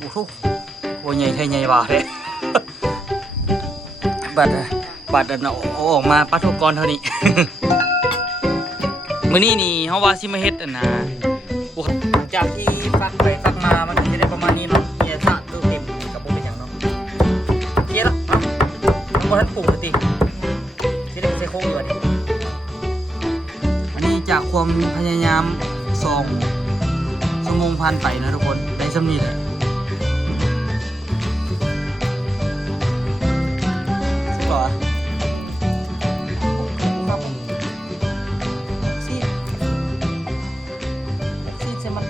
โอ้โหโอ้ใหญ่ไทยใหญ่บาเลยบัดอันเอาออกมาปัดทุกกรเท่านี้ มื้อนี้นี่เฮาว่าสิมาเฮ็ดอันนะจากที่ฟักไปฟักมามันก็จะได้ประมาณนี้เนาะเนี่ยถ้าตู้เต็มกับบ่เป็นหยังเนาะเจ๊ละเอ้าบ่ทันปรุงติสิได้ใส่โครงอยู่ดิอันนี้จากความพยายาม2 ชั่วโมงผ่านไปนะทุกคนได้สำนี้แหละสุดหรอ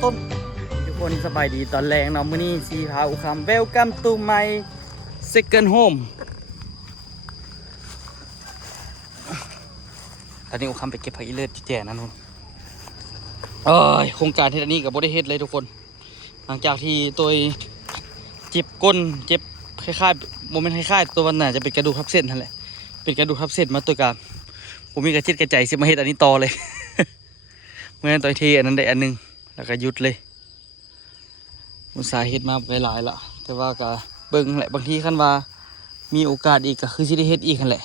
ต้นทุกคนสบายดีตอนแรงเนาะมื้อนี้สีพาอุคำ Welcome to my second home ตอนนี้อุคำไปเก็บผักอีเลิศที่แจ่นั่นนู่นโครงการที่อันนี้กับบ่ได้เฮ็ดเลยทุกคนหลังจากที่ตัวเจ็บก้นเจ็บคล้ายๆโมเมนต์คล้ายๆตัวมันน่ะจะเป็นกระดูกทับเส้นนั่นแหละเป็นกระดูกทับเส้นมาตัวการผมมีกระจิตกระใจสิมาเฮ็ดอันนี้ต่อเลย เมื่อตัวทีอันนั้นได้อันนึงแล้วก็หยุดเลยอุตสาห์เฮ็ดมาไปหลายละแต่ว่าก็เบิ่งแหละบางทีคันว่ามีโอกาสอีกก็คือสิได้เฮ็ดอีกนั่นแหละ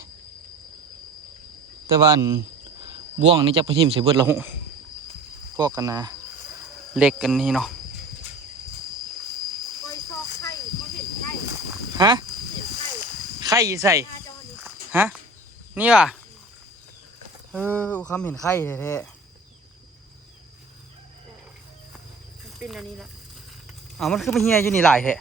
แต่ว่าบ่วงนี่จะไปทิ่มใส่เบิดละหูพวกกันนะเล็กกันนี่เนาะฮะไข่ใส่ฮะนี่ว่ะคำเห็นไข่แท้เป็นอันนี้ละมันคือมันเฮียอยู่นี่หลายแท้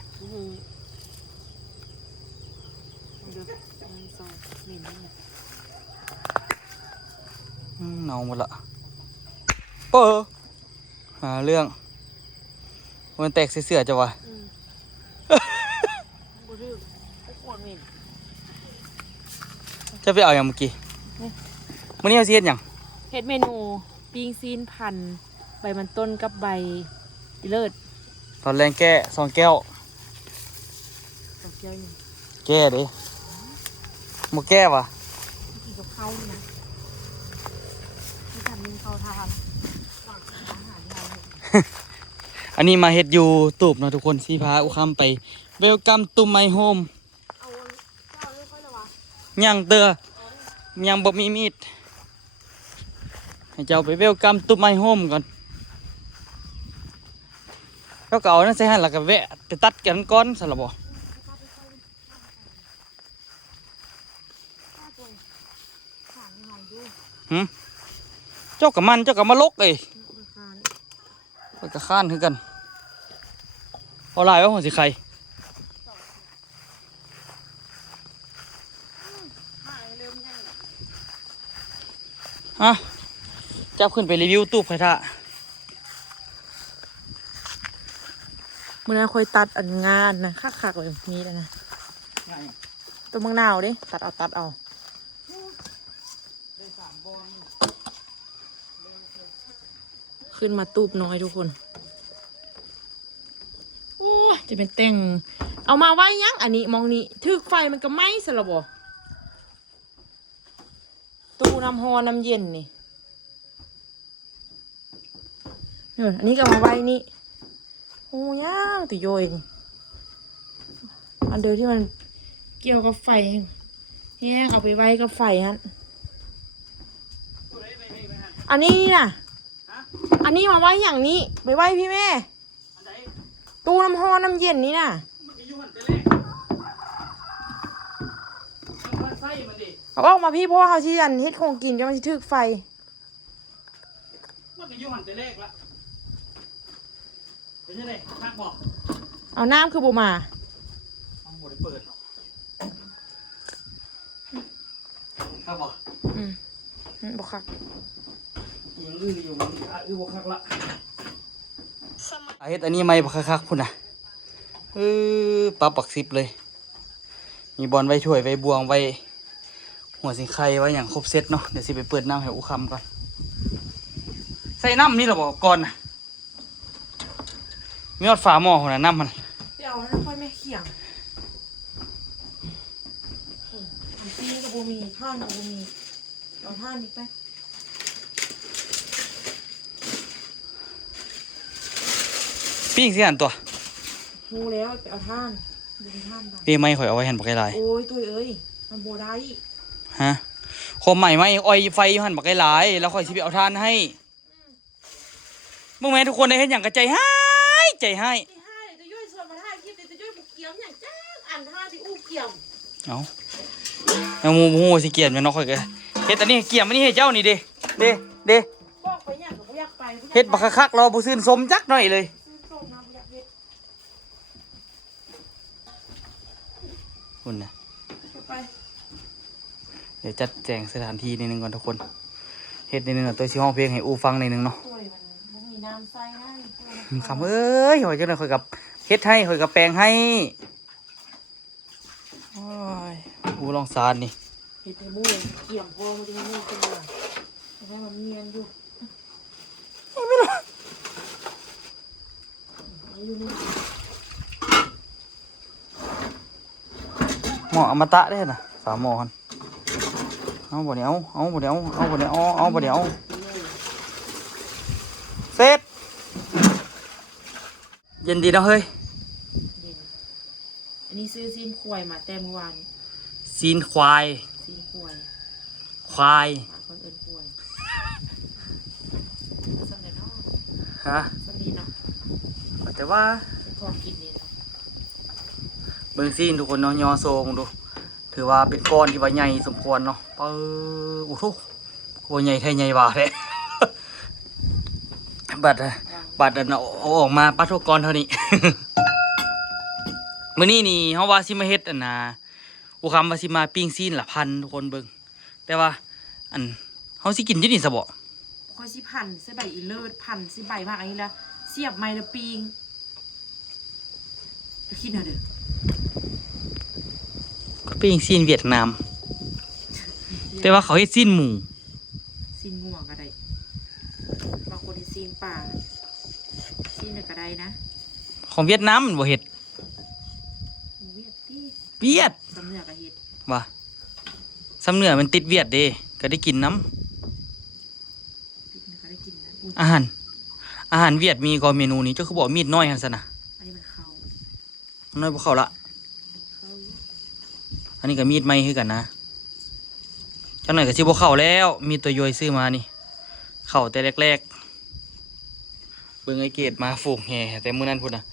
เน่าหมดละหาเรื่องมันแตกเสื่อจะวะจะไปเอาอย่างเมื่อกี้มื้อนี้เอาสิเฮ็ดหยังเฮ็ดเมนูปิ้งซีนพันใบมันต้นกับใบเลิศตอนแรงแก้2 แก้วแก้ดิมาแก้วะกินกับข้าวนี่นะที่ทำนึงเขาทานอันนี้มาเฮ็ดอยู่ตูบเนาะทุกคนสีพาอุคำไปเวลกัมตุไมโฮมยังเตอยังบ่มีมีดให้เจ้าไปเวลกัมตุไมโฮมก่อนก็เอานั่นใส่หั่นแล้วก็แวะไปตัดกันก้อนสลับบ่เจ้ากับมาลกเลยไปกับข้านคือกันเอาลายว่าหัวสิใครฮะจับขึ้นไปรีวิวตู้ไฟท่าเมื่อค่อยตัดอันงานนะคักๆเลยมีแล้วนะตัวมังนาวดิตัดเอาขึ้นมาตูบน้อยทุกคนโอ้จะเป็นแต่งเอามาไว้ยังอันนี้มองนี้ทึกไฟมันก็ไหม้สละบ่ตู้น้ำฮอน้ำเย็นนี่อันนี้ก็มาไว้นี่โอ้ย่างติโยเองอันเดียวที่มันเกี่ยวกับไฟแห้งเอาไปไว้กับไฟฮะอันนี้น่ะอันนี้มาไว้อย่างนี้ไปไว้พี่แม่ตู้น้ำฮอน้ำเย็นนี่น่ะเอาออกมาพี่พ่อเขาชี้ยันเฮ็ดของกินจะมาทึกไฟมันก็อยู่หันแต่แรกละเป็นยังไงทักบอกเอาน้ำคือโบมาโบได้เปิดหรอกครับบอกบอกคักยังอื้ออยู่มันบอกคักละเฮ็ดอันนี้ไม่บอกคักพุ่นน่ะปลาปัก10เลยมีบอลไว้ถ้วยไว้บวงไว้หัวสิงไข่ไว้อย่างครบเซตเนาะเดี๋ยวสิไปเปิดน้ำให้อุคำก่อนใส่น้ำนี่หรอบอกก่อนนะมีอดฝาหม้อหัวน้ำมันเดี๋ยวนั่นค่อยไม่เขี่ยงปีกับบูมีท่านกับบูมีเอาท่านอีกไหมปิ้งสิอันตัว ฮูแล้วไปเอาท่านดึงท่านไป เปียไม้ข่อยเอาไว้หันบักไก่หลาย โอ้ยตุ้ยเอ้ยมันโบได้ ฮะความใหม่ไหมอ้อยไฟอยู่หันบักไก่หลายแล้วข่อยสิไปเอาทานให้มึงแม่ทุกคนได้เห็นอย่างกระใจให้ใจให้ ที่ห้าเลยจะย่อยส่วนมาท่าคลิปเลยจะย่อยบุกเกี่ยมอย่างจ้าอ่านท่าที่อู้เกี่ยม เอาเอาหมูสิเกียนแม่นเนาะข่อยก็เฮ็ดอันนี้เกี่ยมอันนี้ให้เจ้านี่เด้เด้ บอกไปเนี่ยกับอยากไป เฮ็ดบักคักๆรอบ่ซื่นสมจักหน่อยเลย ส่งมาอยากเฮ็ด คุณนะ ไป เดี๋ยวจัดแจงสถานที่นิดนึงก่อนทุกคนเฮ็ดนิดนึงตัวสิห้องเพลงให้อูฟังนิดนึงเนาะ ตุ้ยมันมีน้ำใส่ให้ คำเอ้ยหอยจังเลยข่อยกับเฮ็ดให้ข่อยกับแปลงให้โอ้ยอูลองซานนี่ เฮ็ดให้มูเกี่ยมพอมันจะมูขึ้นมาให้มันเนียนอยู่อยู่นี่ หมออมตะได้น่ะ3หมอคันเอาบ่ได้เอาบ่ได้เอาบ่ได้เอาบ่ได้เอาเสร็จเย็นดีเนาะเฮ้ย อันนี้ซื้อซีนควายมาแต่เมื่อวาน ซีนควาย ซีนควาย ควาย มาคนเอิญควายสำเร็จเนาะ ฮะ สำเร็จเนาะ แต่ว่า พอกินนี่นะ เบิ่งซีนทุกคนเนาะยอโซงดูถือว่าเป็นก้อนที่ว่าใหญ่สมควรเนาะโอ้โหโคใหญ่แท้ใหญ่ว่าแท้ บัดอันเอาออกมาปัดทุกก้อนเท่านี้ มื้อนี้นี่เฮาว่าสิมาเฮ็ดอันน่ะอุคำว่าสิมาปิ้งซีนละพันทุกคนเบิ่งแต่ว่าอันเฮาสิกินอยู่นี่ซะบ่ ค่อยสิพันใส่ใบอีเลิศพันใส่ใบมากอันนี้ละเสียบไม้ละปิงจะคิดหน่อยเด้อ ก็ปิ้งซีนเวียดนาม แต่ว่าเขาเฮ็ดซีนหมู ซีนงัวก็ได้บางคนที่ซีนป่าซีนเด็กก็ได้นะ ของเวียดนามมันบ่เฮ็ด เวียดที่ เวียด สำเนือกกับเฮ็ด ว่าสำเนื้อมันติดเวียดเด้ก็ได้กินน้ำ ปิดมันก็ได้กินนะอุ้ย อาหารเวียดมีก็เมนูนี้เจ้าคือบอกมีดน้อยหั่นซะนะ อันนี้มันเขา น้อยบ่เข้าละ เขาอยู่ อันนี้ก็มีดใหม่คือกันนะจังหน่อยก็สิบ่เข้าแล้วมีตัวย่อยซื้อมานี่เข้าแต่แรกๆเบิ่งไอ้เกดมาฝูกแห่แต่มื้อนั้นพุ่นน่ะ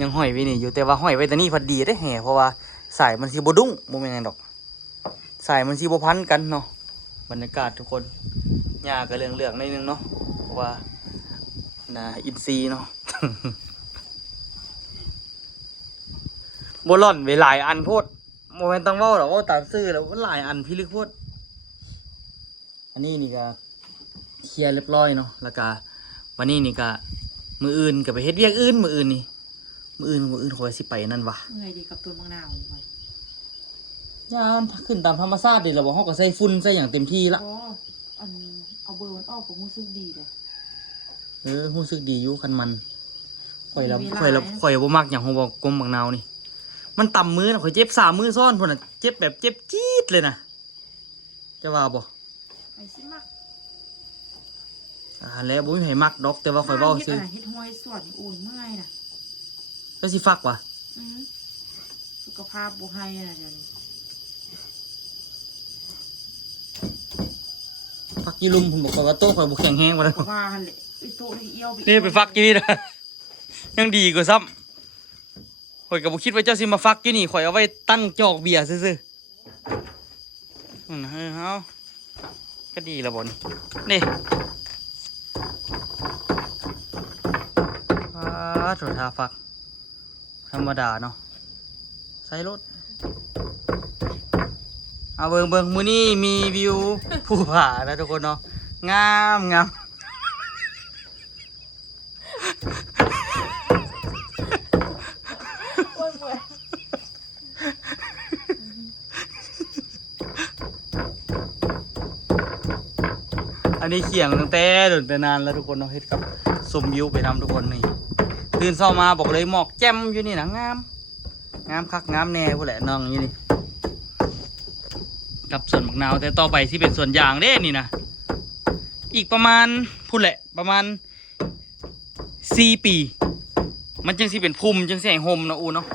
ยังห้อยไว้นี่อยู่แต่ว่าห้อยไว้แต่นี่พอดีเด้แห่เพราะว่าสายมันสิบ่ดุ้งบ่แม่นหยังดอกสายมันสิบ่พันกันเนาะบรรยากาศทุกคนหญ้าก็เหลืองๆหน่อยนึงเนาะเพราะว่านาอินทรีย์เนาะ บ่ล่อนไปหลายอันโพดโมเมนต์ต้องเว้าหรอกว่าตามซื่อแล้วมันหลายอันพี่ลึกโพดอันนี้นี่ก็เคลียร์เรียบร้อยเนาะแล้วก็วันนี้นี่ก็มืออื่นก็ไปเฮ็ดเวียกอื่นมืออื่นนี่มืออื่นคอยสิไปนั่นวะ เมื่อยดีกับตัวมังนาวอยู่ไป ย่านขึ้นตามธรรมชาติดิเราบอกเฮาก็ใส่ฝุ่นใส่อย่างเต็มที่ละ อ๋ออันเอาเบอร์มันออกผมรู้สึกดีเลย รู้สึกดีอยู่คันมันข่อยบ่มักหยังฮู้บ่กลมบักนาวนี่มันต่ำมือนะข่อยเจ็บ3มื้อซ้อนพุ่นน่ะเจ็บแบบเจ็บจี๊ดเลยนะจะว่าบ่ ไปสิมัก แล้วบ่มีไผมักดอกแต่ว่าข่อยเว้าซื่อ เฮ็ดห้วยสวนโอ้ยเมื่อยน่ะ ก็สิฟักว่ะ สุขภาพบ่ให้น่ะเดี๋ยวนี้ ฟักยีลุมผมบอกข่อยว่าโต๊ะข่อยบ่แข็งแรงกว่านั้น ว่าหั่นแหละไอ้โตนี่เอี้ยว นี่ไปฟักอยู่นี่นะ ยังดีกว่าซ้ำข่อยก็บ่คิดว่าเจ้าสิมาฟักอยู่นี่ข่อยเอาไว้ตั้งจอกเบียร์ซื่อๆเฮาก็ดีละบ่นี่โถทาฟักธรรมดาเนาะใส่รถเอาเบิ่งมื้อนี้มีวิวภูผานะทุกคนเนาะงาม โอ้ยเมื่อย อันนี้เขียงตั้งแต่โดนแต่นานแล้วทุกคนเนาะเฮ็ดกับสมวิวไปนำทุกคนนี่ตื่นเช้ามาบอกเลยหมอกแจ่มอยู่นี่นะงามคักงามแน่พู้นแหละน้องอยู่นี่กับสวนมะนาวแต่ต่อไปที่เป็นสวนยางเด้นี่นะอีกประมาณพู้นแหละประมาณ4 ปี มันจึงสิเป็นภูมิจึงสิให้ห่มเนาะอูเนาะ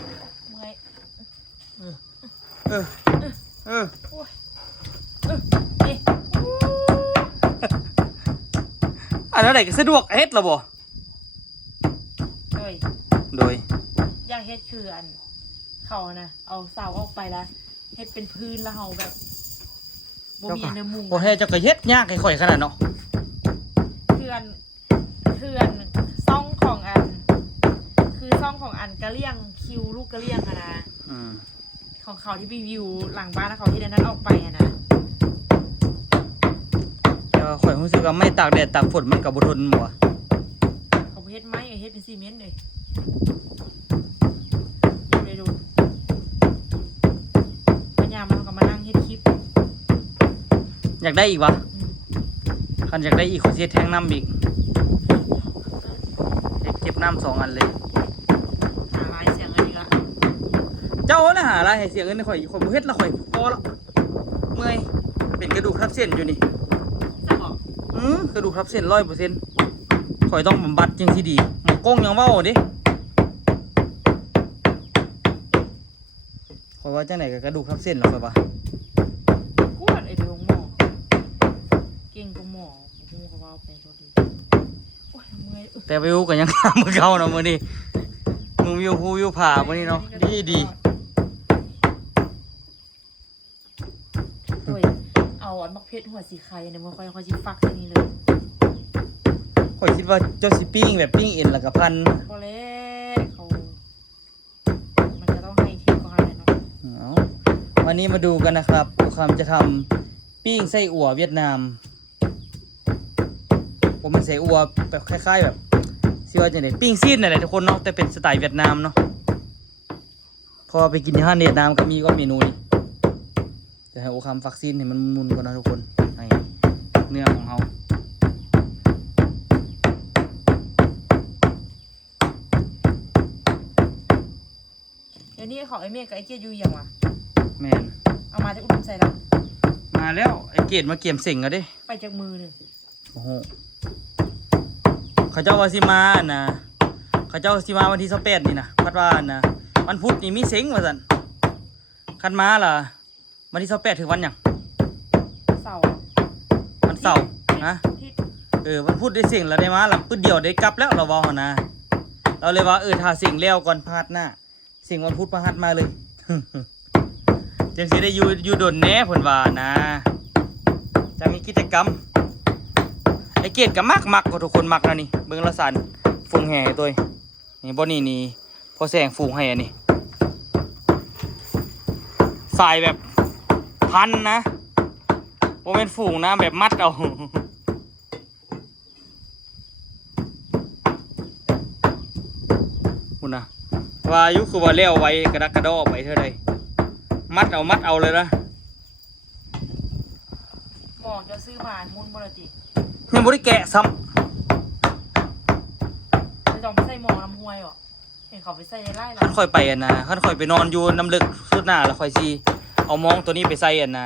เมื่อย เออนี่ อันนั้นไหนก็สะดวกเฮ็ดละบ่ โดย โดย อยากเฮ็ดคืออันเขานะเอาเสาออกไปแล้วเฮ็ดเป็นพื้นแล้วเฮาแบบบ่มีเนื้อมุง บ่แท้เจ้าก็เฮ็ดยากให้ข่อยขนาดเนาะ เพื่อนซ่องของอัน คือซ่องของอันกะเลี่ยงคิวลูกกะเลี่ยงอะนะ อืม ของเขาที่รีวิวหลังบ้านแล้วเขาที่นั้นออกไปอะนะ แต่ว่าข่อยรู้สึกว่าไม่ตากแดดตากฝนมันก็บ่ทนบ่วะ เขาเฮ็ดไม้เฮ็ดเป็นซีเมนต์เลยดูปัญญามันก็มานั่งเฮ็ดคลิป อยากได้อีกวะคันอยากได้อีกขอสิเฮ็ดแทงน้ำอีกเก็บน้ำ2อันเลย หาลายเสียงอะไรละ เจ้าน่ะหาอะไรให้เสียเงินให้ข่อยบ่เฮ็ดละข่อยพอละเมื่อยเป็นกระดูกทับเส้นอยู่นี่ จะบอก กระดูกทับเส้น100%ข่อยต้องบำบัดจังสิดีหมอกงยังเว้าดิข่อยว่าจังไหนกับกระดูกทับเส้นหรอกข่อยว่า กูว่าไอ้เบลหมอเก่งกว่าหมอหูเขาว่าเป็นตัวดีโอ้ยเมื่อย แต่วิวก็ยังทำมือเก่าเนาะมื้อนี้มึงวิวภูวิวผามื้อนี้เนาะดี ด้วยเอาอันมักเพชรหัวสีไข่เนี่ยมันค่อยสิฟักที่นี่เลย ข่อยคิดว่าเจ้าสิปิ้งแบบปิ้งเอ็นแล้วก็พัน พอแล้วเขามันจะต้องให้ทีก่อนเลยเนาะ เอาวันนี้มาดูกันนะครับอูคำจะทำปิ้งไส้อั่วเวียดนามผมมันใส่อั่วแบบคล้ายๆแบบสิว่าจังได๋ปิ้งซีนนั่นแหละทุกคนเนาะแต่เป็นสไตล์เวียดนามเนาะพอไปกินที่ห้างเวียดนามก็มีเมนูนี้จะให้อูคำฟักซีนให้มันมุนๆก่อนนะทุกคนนี่เนื้อของเรา เดี๋ยวนี้เขาไอ้เมฆกับไอ้เกียร์อยู่อย่างวะ แม่น เอามาจะอุดมใส่ละ มาแล้วไอ้เกดมาเกี่ยมเสิ่งกันดิ ไปจากมือหนึ่ง โอ้โหเขาเจ้าว่าสิมานะเขาเจ้าสิมาวันที่28นี่นะพัดว่านะวันพุธนี่มีเซ็งว่าซั่นคันมาล่ะวันที่28ถึงวันหยัง เสา วันเสาร์นะ ที่ วันพุธได้เซ็งแล้วได้มาล่ะปึ๊ดเดียวได้กลับแล้วเราเว้าหั่นนะเราเลยว่าถ้าเซ็งแล้วก่อนพาดหน้าเซ็งวันพุธพหัสมาเลย จังสิได้อยู่ดนแหน่เพิ่นว่านะจะมีกิจกรรมไอ้เกดก็มักก็ทุกคนมักแล้วนี่เบิ่งละสันฝูงแห่ตัวนี่บ่นี่พอแสงฝูงให้อันนี้สายแบบพันนะบ่เป็นฝูงนะแบบมัดเอา คุณนะว่าอายุคือว่าเลี้ยวไว้กระดักกระดอไปเท่าใดมัดเอาเลยนะ หมอกจะซื้อมามุนบริติ ยังบ่ได้แกะซ้ จะต้องไปใส่หมอน้ำห้วยหรอเห็นเขาไปใส่ในไร่ ำ แล้ว คันค่อยไปอันนะคันค่อยไปนอนอยู่น้ำลึกสุดหน้าแล้วค่อยสิเอามองตัวนี้ไปใส่อันนะ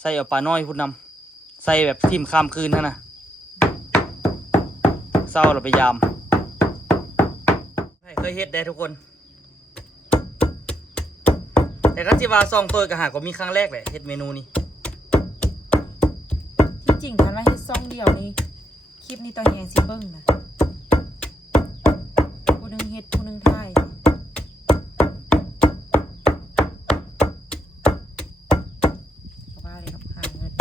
ใส่เอาปลาน้อยพุ่นนำใส่แบบทิ่มข้ามคืนนั่นนะเศร้าเราไปยามเคยเฮ็ดได้ทุกคน แต่ก็สิว่าซองตัวก็หาก็มีครั้งแรกแหละเฮ็ดเมนูนี้ ที่จริงทันว่าเฮ็ดซ่องเดียวนี่คลิปนี้ตอนแหงซิเบิ้งนะผู้หนึงเฮ็ดผู้หนึงถ่ายก็ว่าเลยครับหาเงิน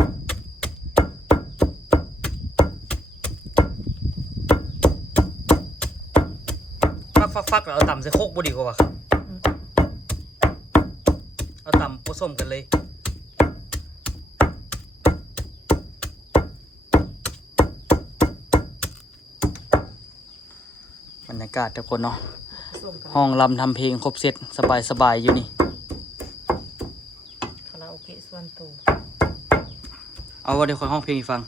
ฟักแล้วเอาต่ำใส่โคกบ่ดีกว่าครับเอาต่ำผสมกันเลยบรรยากาศทุกคนเนาะ ส่งกัน ห้องลำทำเพลงครบเซตสบายอยู่นี่ คาราโอเกะส่วนตัว เอาว่าเดี๋ยวคอยห้องเพลงให้ฟัง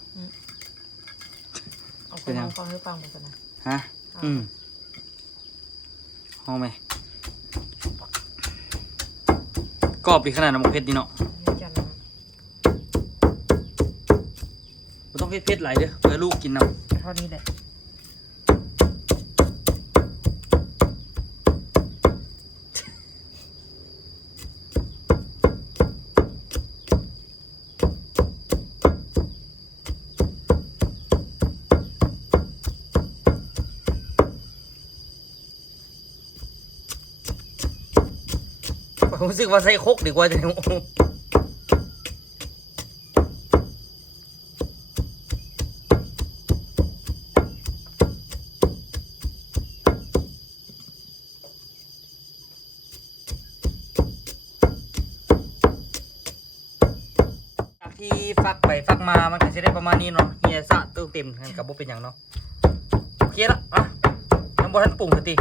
เอาไปลองฟังให้ฟังเหมือนกันนะ ฮะห้องไหมกรอบดีขนาดน้ำเพชรนี่เนาะ นี่จันนะ มันต้องเพชรไหลายเด้อเพื่อลูกกินน้ เท่านี้แหละ ผมรู้สึกว่าใส่คกดีกว่าจะที่ฟักไปฟักมามันก็จะได้ประมาณนี้เนาะเฮียสะเติมเต็มกันกับบ่เป็นอย่างเนาะโอเคละอ่ะน้ำบอท่านปรุงสติ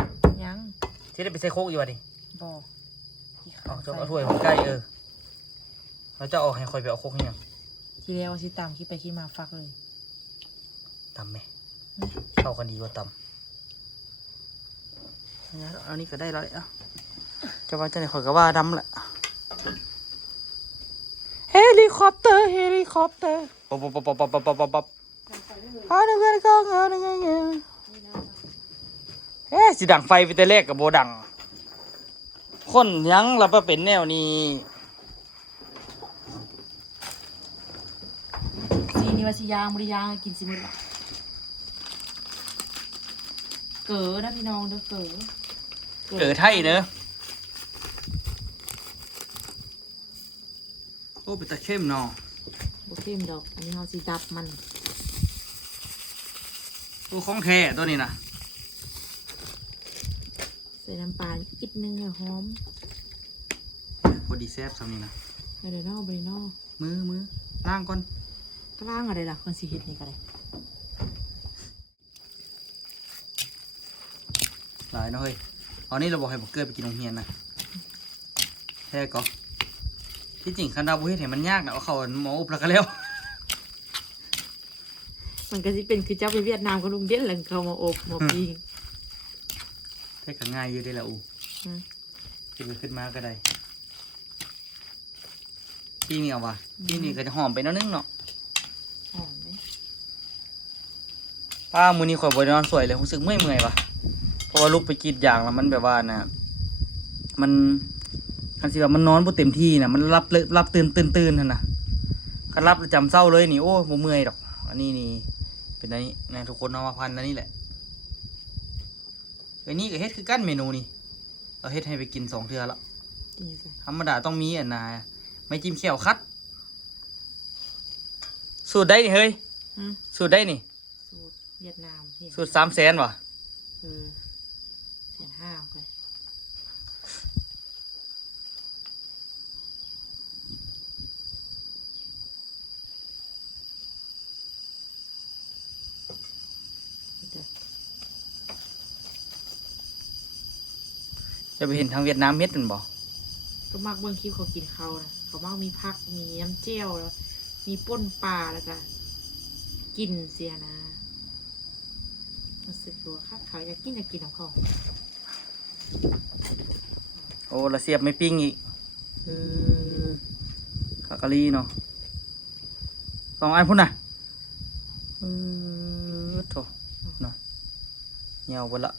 ยัง ที่ได้ไปใส่โคกอยู่วะดิ บ่ เอาจงเอาถ้วยมาใกล้เราจะออกให้คอยไปเอาโคกให้ยัง ทีเดียวสิตามคิดไปคิดมาฟักเลย ตำไหมเข้ากันดีกว่าตำอันนี้ก็ได้แล้วอ่ะจะว่าจะไหนคอยก็ว่าดำแหละเฮลิคอปเตอร์ป๊บป๊บป๊บป๊บป๊บป๊บป๊บป๊บเอาหนึ่งกันก็เอาหนึ่งกันสิดังไฟไปแต่แรกกับโบดังคนยังเราไปเป็นแนวนี้ สีนี่ว่าสิยางบริยางกินสิมื้อละเก๋อนะพี่น้องเด้อเก๋อ ไทยเนอะโอ้เป็นตะเข้มเนาะ บ่เข้มดอกอันนี้เฮาสิดับมัน ตัวของแท้ตัวนี้นะ ใส่น้ำปลาอีกนึงให้หอม พอดีแซ่บสำนี้นะ ไปเด้อนอกไปนอก มือล้างก่อน ก็ล่างอะไรล่ะคนสิเฮ็ดนี่ก็ได้ หลายเนาะเฮ้ยเอานี่เราบอกให้บอกเกลือไปกินโรงเรียนนะแท้ก็ที่จริงคันดาวบุเฮ็ดเห็นมันยากนะเอาเข้าหมออบแล้วก็แล้ว มันก็สิเป็นคือเจ้าไปเวียดนามกับลุงเด่นแล้วเขามาอบมาปิ้ง แท้ก็ง่ายอยู่ได้แหละอู อืม ขึ้นมาก็ได้พี่นี่เอาวะพี่นี่ก็จะหอมไปนิดนึงเนาะ หอมไหม ป้ามือนี้ข่อยบรินอนสวยเลยรู้สึกเมื่อยปะเพราะว่าลุกไปกรีดยางแล้วมันแบบว่านะมันคันสิว่ามันนอนบ่เต็มที่นะมันรับตื่นท่านนะคันรับแล้วจำเศร้าเลยนี่โอ้บ่เมื่อยดอก อันนี้นี่เป็นอันนี้นะทุกคนเอามาพันอันนี้แหละไอ้นี่ก็เฮ็ดคือกั้นเมนูนี่เราเฮ็ดให้ไปกิน2 เทื่อละ กินใส่ ธรรมดาต้องมีอันนาไม่จิ้มแขวคัด สูตรได้นี่เฮ้ย อืม สูตรได้นี่ สูตรเวียดนามเห็น สูตร300,000ว่ะ 150,000เอาไปเด้อ จะไปเห็นทางเวียดนามเฮ็ดมันบ่ ก็มักเบิ่งคลิปเขากินข้าวนะเขามักมีผักมีน้ำเจียวแล้วมีป่นปลาแล้วก็กินเสียนะรู้สึกว่าคักเขาอยากกินของเขา โอ้ละเสียบไม่ปิ้งอีกคากะลีเนาะ2 อันพุ่นน่ะโถเนาะเหี่ยวเบิดละ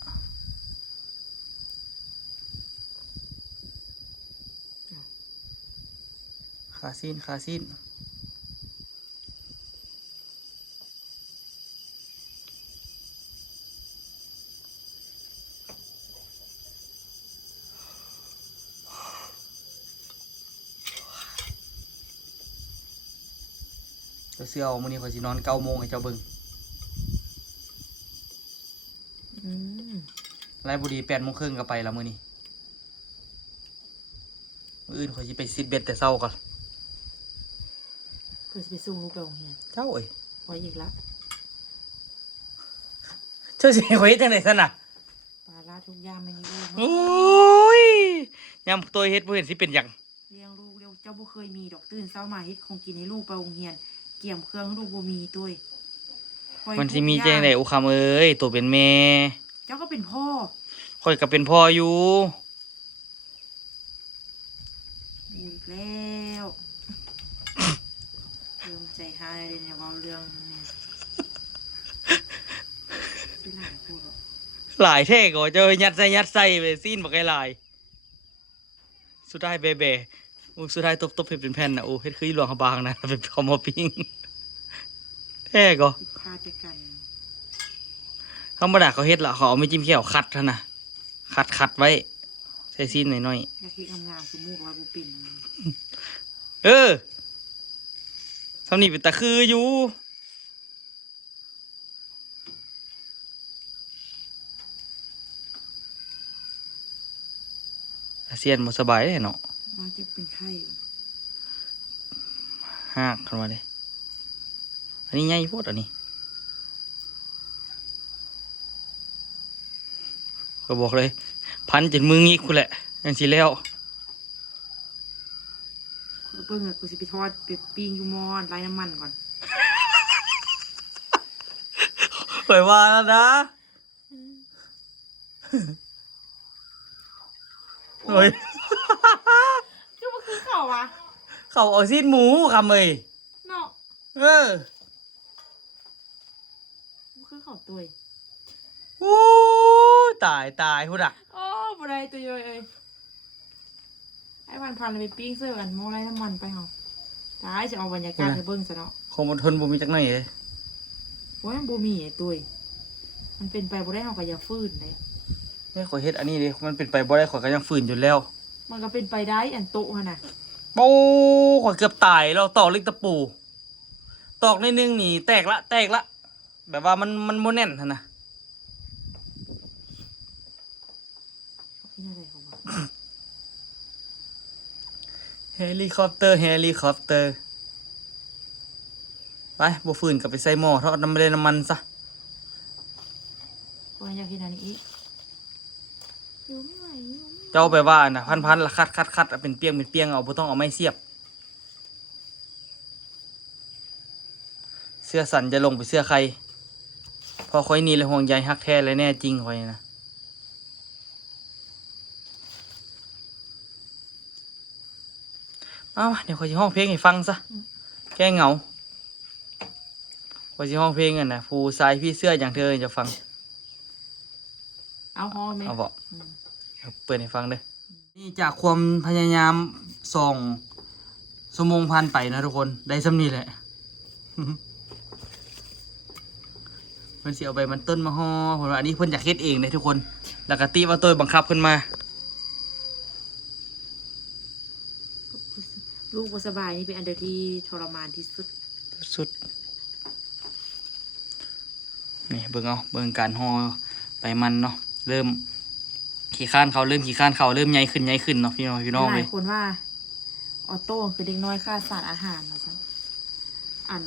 ขาซีนเจ้าเสื้อเอามื้อนี้ข่อยสินอน9 โมงให้เจ้าเบิ่ง อืม ไล่บุรี8 โมงครึ่งก็ไปแล้วมื้อนี้มื้ออื่นข่อยสิไปซิดเบ็ดแต่เช้าก่อน เพื่อจะไปส่งลูกไปโรงเรียน เจ้าเอ้ย ไว้อีกละ เจ้าสิให้ข่อยเฮ็ดจังได๋ซั่นน่ะ ปลาลาทุกอย่างไม่มีลูก โอ้ยยามตัวเฮ็ดบ่เห็นสิเป็นหยัง เลี้ยงลูกเดี๋ยวเจ้าบ่เคยมีดอกตื่นเช้ามาเฮ็ดของกินให้ลูกไปโรงเรียน เกี่ยมเครื่องให้ลูกบ่มีตัวคอย มันสิมี ทุกอ จั ย่าง ได๋อุคำเอ้ยตัวเป็นแม่ เจ้าก็เป็นพ่อ ข่อยก็เป็นพ่ออยู่ อีกแล้วเริ่มใจหายเลยเนี่ยเว้าเรื่องเนี่ยสิหลายพูดหรอก หลายแท้ก็เจ้ายัดใส่ไปซีนบักไอ้หลายสุดท้ายเบโอ้สุดท้ายตบๆเฮ็ดเป็นแผ่นน่ะโอ้เฮ็ดคืออีหลวงเขาบางนะเป็นข้าวหม้อปิ้งแท้ก็ ผิดพลาดด้วยกัน ธรรมดาเขาเฮ็ดละเขาเอาไม่จิ้มแก้วคัดเท่าน่ะคัดไว้ ใส่ซีนหน่อย อยากเฮ็ดงามๆคือมูกว่าบ่เป็น ๆสำนีเป็นตะคืออยู่อาเซียนบ่สบายเด้เนาะ น่าจะเป็นไข้ หากกันมาเลยอันนี้ใหญ่โพดอันนี้ก็บอกเลย พันจนมืองิกกูแหละยังสิแล้ว เบิ่งกูสิไปทอดไปปิ้งอยู่หม้อไร้น้ำมันก่อน เผยว่าแล้วนะโอ้ย คือบ่คือเขาวะ เขาเอาซีนหมูคำเลย เนาะ เออ บ่คือเขาตัว โอ้ยตายพูดอ่ะ โอ้บ่ได้ตัวย่อยเอ้ยไอ้พันๆไปปิ้งเสื้อกันหม้อไร้น้ำมันไปเฮาตายจะเอาบรรยากาศให้เบิ่งซะเนาะ คงบนทนบ่มีจักหน่อยเลย โอ้ยมันบ่มีไอ้ตุ้ยมันเป็นไปบ่ได้เฮาก็อย่าฟื้นเด้ นี่ขอยเฮ็ดอันนี้ดิมันเป็นไปบ่ได้ขอยก็ยังฝืนอยู่แล้ว มันก็เป็นไปได้อันโตะหั่นน่ะ โอ้ขอยเกือบตายแล้วตอกเล็กตะปูตอกนิดนึงนี่แตกละแบบว่ามันโมแน่นหั่นนะ เขาเป็นอะไรของมัน เฮลิคอปเตอร์ไปบ่ฝืนกลับไปใส่หม้อทอดน้ำมันซะ โอ้ยอยากกินอันนี้อีกอยู่ไม่ไหวอยู่ไม่ไหว เจ้าไปว่าน่ะพันละคัดเป็นเปียงเอาบ่ต้องเอาไม้เสียบ เสื้อสันจะลงไปเสื้อใครพอค่อยนี่เลยห่วงใยฮักแท้เลยแน่จริงค่อยนะเอามาเดี๋ยวค่อยสิห้องเพลงให้ฟังซะแก้เหงาค่อยสิห้องเพลงกันนะฟูสายพี่เสื้ออย่างเธอจะฟัง เอาฮอไหม เอาบอกเปิดให้ฟังเลยนี่จากความพยายาม2 ชั่วโมงผ่านไปนะทุกคนได้ซ้ำนี่แหละ เพิ่นสิเอาใบมันต้นมาห่อเพราะว่าอันนี้เพิ่นอยากเฮ็ดเองเลยทุกคนแล้วก็ตีว่าตัวบังคับเพิ่นมา ลูกบ่สบายนี่เป็นอันเดียวที่ทรมานที่สุด สุดนี่เบิ่งการห่อใบมันเนาะเริ่มขี้ข้านเขาเริ่มใหญ่ขึ้นเนาะพี่น้อง ห เล ลาย ยคนว่าออโต้คือเด็กน้อยค่าสารอาหารนะจ๊ะอัน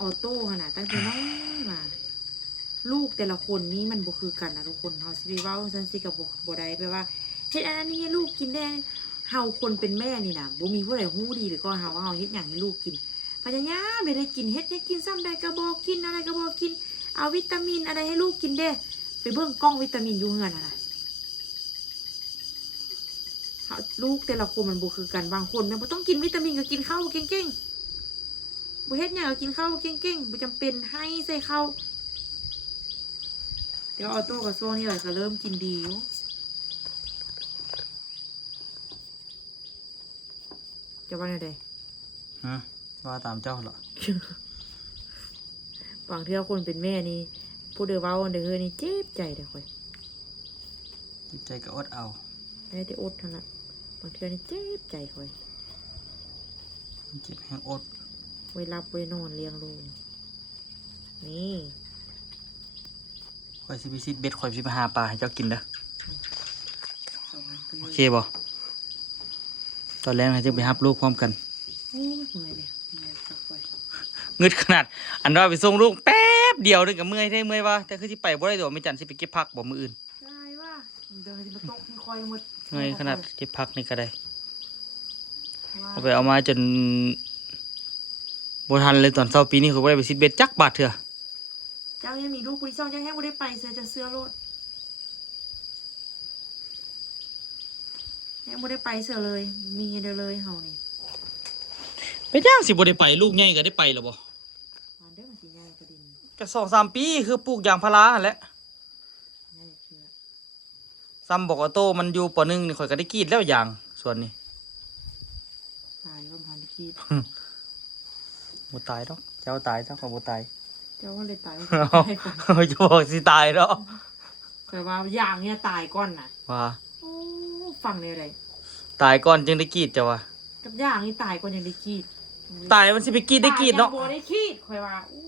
ออโต้ขนาดตั้งแต่น้อยมา ลูกแต่ละคนนี่มันบ่คือกันนะทุกคนเฮาสิไปเว้าซั่นสิก็บ่ได้แปลว่าเฮ็ดอันนี้ให้ลูกกินได้เฮาคนเป็นแม่นี่นะบ่มีผู้ใดฮู้ดีหรือก็เฮาว่าเฮาเฮ็ดหยังให้ลูกกินพยายามไม่ได้กินเฮ็ดให้กินซ้ำใดก็บ่กินอะไรก็บ่กินเอาวิตามินอะไรให้ลูกกินเด้ไปเบิ่งกล้องวิตามินอยู่เฮือนน่ะนะลูกแต่ละคนมันบ่คือกันบางคนแม่บ่ต้องกินวิตามินก็กินข้าวเก่งๆบ่เฮ็ดหยังก็กินข้าวเก่งๆบ่จำเป็นให้ใส่ข้าวเดี๋ยวออโต้กับโซ่นี่ก็เริ่มกินดีอยู่จะว่าไงเด้ ว่าตามเจ้าเหรอบ างเทื่อคนเป็นแม่นี่ผู้เดือเว้าอันเด้อเฮ้ยนี่เจ็บใจเด้อค่อย จิตใจก็อดเอา ได้แต่อดเท่านั้นบางเทื่อนี่เจ็บใจค่อย เจ็บแห้งอด ไว้รับไว้นอนเลี้ยงลูกนี่ ข่อยสิไปซิดเบ็ดข่อยสิไปหาปลาให้เจ้ากินเด้อ สองอันไป โอ เลย เคบ่ตอนแรกให้จึงไปรับลูกพร้อมกัน โอ้ยเมื่อยเลยเมื่อยจักค่อย งึดขนาดอันว่าไปส่งลูกแป๊บเดียวนึงก็เมื่อยว่าแต่คือสิไปบ่ได้ดอกไม่จันทร์สิไปเก็บผักบ่มื้ออื่น ได้ว่าเดินสิมาตกนี่ค่อยหมด เมื่อยขนาดเก็บผักนี่ก็ได้ ว่า เอาไปเอามาจนบ่ทันเลยตอนเช้าปีนี้เขาบ่ได้ไปซิดเบ็ดจักบาทเถื่อ เจ้ายังมีลูกผู้ที่สองยังให้บ่ได้ไปเสือจะเสื้อโลดยังบ่ได้ไปเสือเลย มีเงินเดือนเลยเฮานี่ ไปจ้างสิบ่ได้ไปลูกใหญ่ก็ได้ไปแล้วบ่ มันเด้อมันสิใหญ่กว่าดิน ก็2-3 ปีคือปลูกยางพาราหั่นแหละ ใหญ่เชื่อ ซ้ำบอกว่าโตมันอยู่ป .1 นี่ข่อยก็ได้กรีดแล้วยางส่วนนี้ ตายก็พันคิด บ่ตายดอกเจ้าตายเจ้าก็บ่ตาย เจ้าว่าเลยตาย เอาจะบอกสิตายดอก แต่ว่าอย่างเนี้ยตายก่อนน่ะ ว่า โอ้ ฟังในอะไร ตายก่อนจึงได้กรีดจ้ะวะ กับย่างนี่ตายก่อนยังได้ขีด ตายมันสิไปกรีดได้กรีดเนาะ ตยยังบ่ได้ขีดคอยว่าโอ้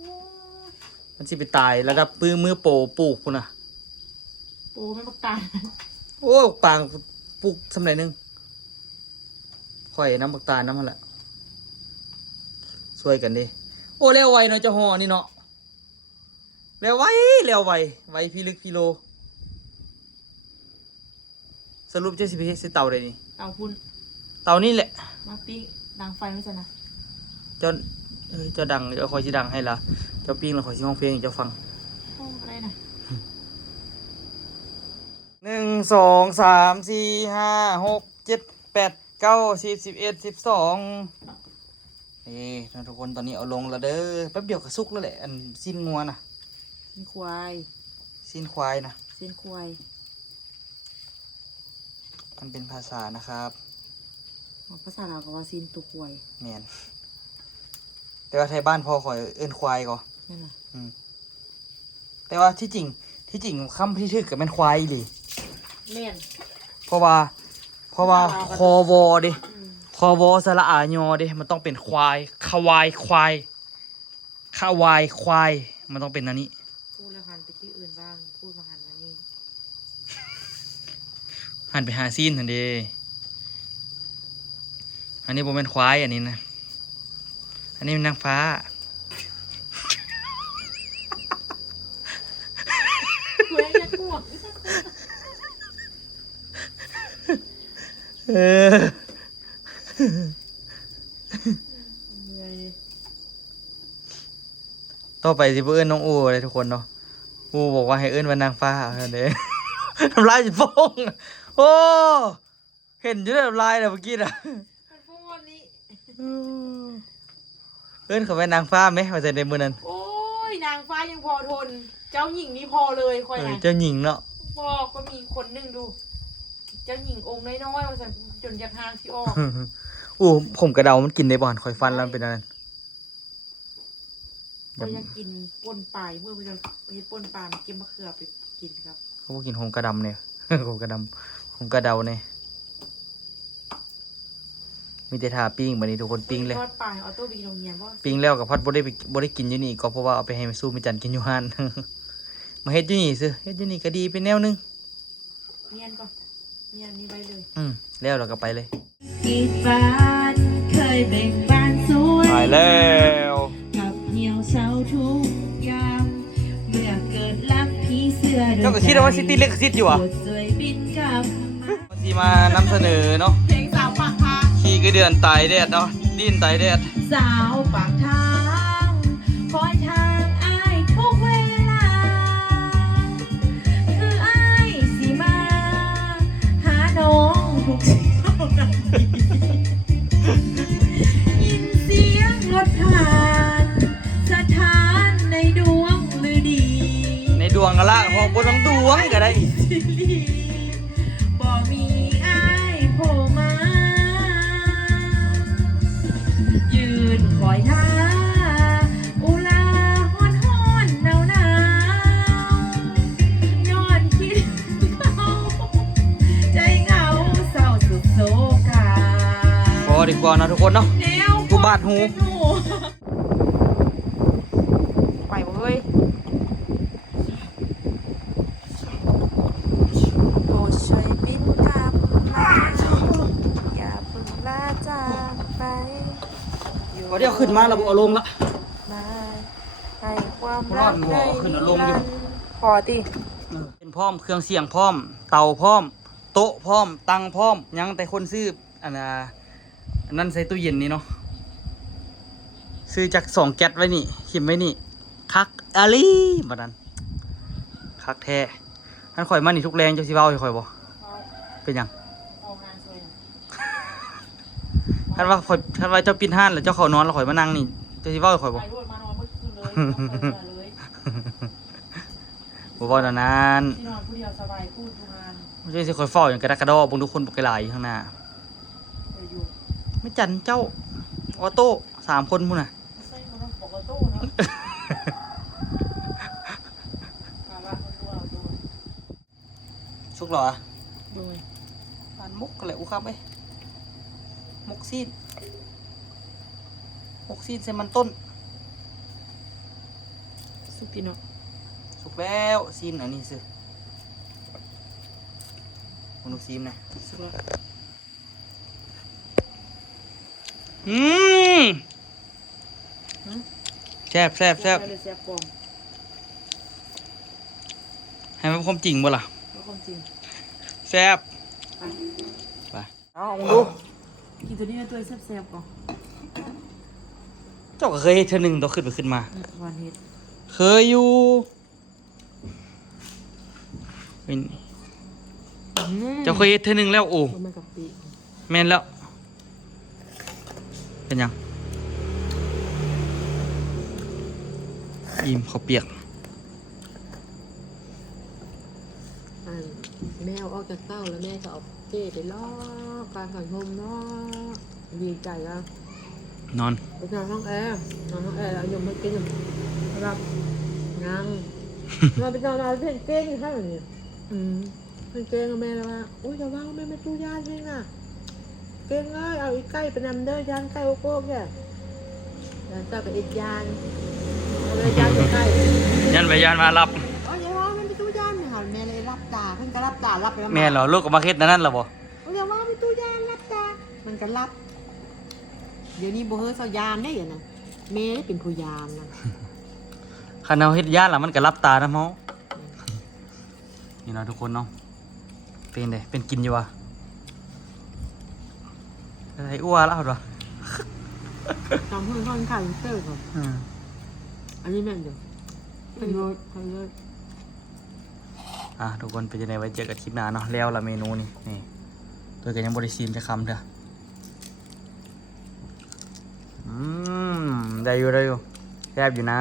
มันสิไปตายระดับมือโปปลูกคุณน่ะ โอ้ไม่บักตาย โอ้ปางปลูกสำเร็จนึงข่อยน้ำบักตาลน้ำมันแหละช่วยกันดิโอ้เร็วไวเนาะเจะห่อนี่เนาะเร็วไวไวพี่ลึกพี่โลสรุปจะสิไปเฮ็ดสิเตาได้นี่ เตาพุ่น เตานี่แหละ มาปิ้งดังไฟไม่ใช่นะ เจ้าเจ้าดังเดี๋ยวคอยสิดังให้ละเจ้าปิ้งแล้วคอยสิห้องเพลงให้เจ้าฟัง โอ้อะไรนะ 1 2 3 4 5 6 7 8 9 10 11 12นี่ทุกคนตอนนี้เอาลงแล้วเด้อแป๊บเดียวก็สุกแล้วแหละอันสิ้นงัวนะ เส้นควาย สิ้นควายนะ เส้นควาย มันเป็นภาษานะครับ ภาษาลาวก็ว่าซีนตัวควาย แมนแต่ว่าไทยบ้านพอข่อยเอิ้นควายก็ นั่นน่ะ แต่ว่าที่จริงคำที่ถึกกับมันควายอีหลี แม่น เพราะว่าคอวอดิคอวอสระอายอดิมันต้องเป็นควายควายมันต้องเป็นอันนี้ พูดแล้วหันไปที่อื่นบ้าง พูดมาหันมานี่ หันไปหาซีนทันเดอันนี้ผมเป็นควายอันนี้นะอันนี้เป็นนางฟ้าเว้ยอย่ากลัว เออ เหนื่อยเลย ต่อไปสิเพื่อนน้องอูเลยทุกคนเนาะอูบอกว่าให้เอิ้นว่านางฟ้าเด้ ทำลายจิฟงโอ้เห็นอยู่ในทำลายเลยเมื่อกี้นะ มันพูดนี้ เอิ้นเขาเป็นนางฟ้าไหมมาจากในมือนั้น โอ้ยนางฟ้ายังพอทน เจ้าหญิงนี่พอเลยคอยนะ เจ้าหญิงเนาะ พอก็มีคนหนึ่งดู เจ้าหญิงองค์น้อยๆมาสั่นจนอยากหางที่ออก อู้ผมกระเดามันกินได้บ่อนคอยฟันแล้วมันเป็นอะไร ก็อยากกินป่นปลาเมื่อเราไปป่นปลาเก็บมะเขือไปกินครับ เขาบอกกินหงกระดำเนี่ย หงกระดำหงกระเดาเนี่ยมีแต่ทาปิ้งบัดนี้ทุกคนปิ้งเลย ทอดปลาออโต้บีโรงเรียนว่า ปิ้งแล้วกับพัดบ่ได้กินอยู่นี่ก็เพราะว่าเอาไปให้แม่สู้แม่จันกินอยู่ห้าน มาเฮ็ดอยู่นี่ซื้อเฮ็ดอยู่นี่ก็ดีเป็นแนวนึง เนียนก่อนเนียนนี่ไว้เลย แล้วเราก็ไปเลย กีดบ้านเคยแบ่งบ้านสวย ไปแล้ว กับเหี่ยวเสาทุกยามเมื่อเกิดรักพี่เสื้อ เจ้าก็คิดว่าซิตี้เล็กซิตอยู่อ่ะ สวยบินกลับ วันที่มานำเสนอเนาะ เพลงสาวปากทาง ขี่กระเดือนตายแดดเนาะดิ้นตายแดด สาวปากทางคอยทางอ้ายทุกเวลา คืออ้ายสิมาหาน้องทุกเช้านาทียินเสียงรถผ่านสถานในดวงฤดี ในดวงกะละหอมบนทั้งดวงก็ได้ บ่มีอ้ายโผล่มา ยืนคอยท่าอุลาฮ้อนฮ้อนหนาวหนาวย้อนคิดเขาใจเหงาเศร้าสุดโศกา พอดีกว่าเนาะทุกคนเนาะ แนว กูบาดหู ไปบ่เฮ้ยโปรดช่วยบินกลับมาอย่าเพิ่งลาจากไป พอเดี๋ยวขึ้นมาเราบอกเอาลงละ มาให้ความ ร รั อก ดหมอขึ้นอารมณ์อยู่ พอติ เป็นพร้อมเครื่องเสียงพร้อม เตาพร้อม โต๊ะพร้อม ตังพร้อม ยังแต่คนซื้ออันนั้นใส่ตู้เย็นนี่เนาะ ซื้อจาก2 แก๊สไว้นี่หิมไว้นี่ คักอาลีบัดนั้นคักแท้ท่านข่อยมานี่ทุกแรงเจ้าสิเว้าให้ข่อยบ่เป็นหยัง เอางานสวยนะ ท่านว่าเจ้าปิดห้านแล้วเจ้าเขานอนแล้วข่อยมานั่งนี่เจ้าสิเว้าให้ข่อยบ่ ไปรวดมานอนเมื่อคืนเลยเลย บ่เว้าเดี๋ยวนั้น ที่นอนผู้เดียวสบายพูดดูงาน เจ้าสิข่อยเฝ้าอย่างกระดักกระดอเบิ่งทุกคนบ่ไกลหลายอยู่ข้างหน้า ไปอยู่ ไม่จันเจ้าออโต้3 คนพุ่นน่ะ ไม่ใช่มันต้องปกตู้เนาะมาละมันดูเราดู สุกเหรอ โดยฟัน านมุกอะไรอูครับเอ้ยมุกซีนใส่มันต้น สุกินเนาะ สุกแล้วซีนอันนี้สิมนุษย์ซีนนะ สุกแล้ว แซ่บแซ่บแซ่บ เลยแซ่บปลอม ให้มันความจริงบ่ล่ะ แล้วความจริง แซ่บ ไป ไปเอาลองดู กินตัวนี้เป็นตัวแซ่บๆก่อน เจ้าก็เคยเฮ็ดเธอหนึ่งตัวขึ้นไปขึ้นมา หวานเฮ็ด เคยอยู่เป็นเจ้าเคยเฮ็ดเธอหนึ่งแล้วโอ้ มันไม่กับปี แม่นแล้ว เป็นยังอิ่มข้าวเปียก แม่เอาออกจากเต้าแล้วแม่ก็เอาเจ๊ไปล่อกลางสังคมล่อดีใจอ่ะ นอน ไปนอนห้องแอร์แล้วยมมากินรับยังเราไปนอนเพื่อนเก้งอยู่ข้างนี้เพื่อนเก้งกับแม่แล้วว่าอุ้ยอย่าว่าแม่ไม่ตู้ยานเองอ่ะเก้งเลยเอาอีกใกล้ไปนำเด้อยานใกล้โอโก้แกแล้วเจ้ากับอีกยานเอาเลยยานอยู่ใกล้ ยันไปยันมารับ อ๋ออย่าว่าแม่ไม่ตู้ยานเนี่ยค่ะแม่เลยรับตาเพิ่นก็รับตารับไปแล้ว แม่เหรอลูกก็มาเฮ็ดนั่นเหรอบ่ อย่าว่าไม่ตู้ยานรับตามันก็รับ เดี๋ยวนี้โบเฮอร์เซายานได้ยังนะแม่ได้เป็นผู้ยานนะ คันเอาเฮ็ดย่านล่ะมันก็รับตานะเฮานี่เนาะทุกคนเนาะเป็นไดเป็นกินอยู่วะอะไรอ้วนแล้วเหรอ ตามเพื่อนข้างขายเตอร์ก่อนอันนี้แม่นเดี๋ยวเป็นโรยทำเลย ทุกคนเป็นยังไงไว้เจอกันคลิปหน้าเนาะแล้วละเมนูนี่ตัวก็ยังบริซีนจะคำเถอะได้อยู่แซ่บอยู่นะ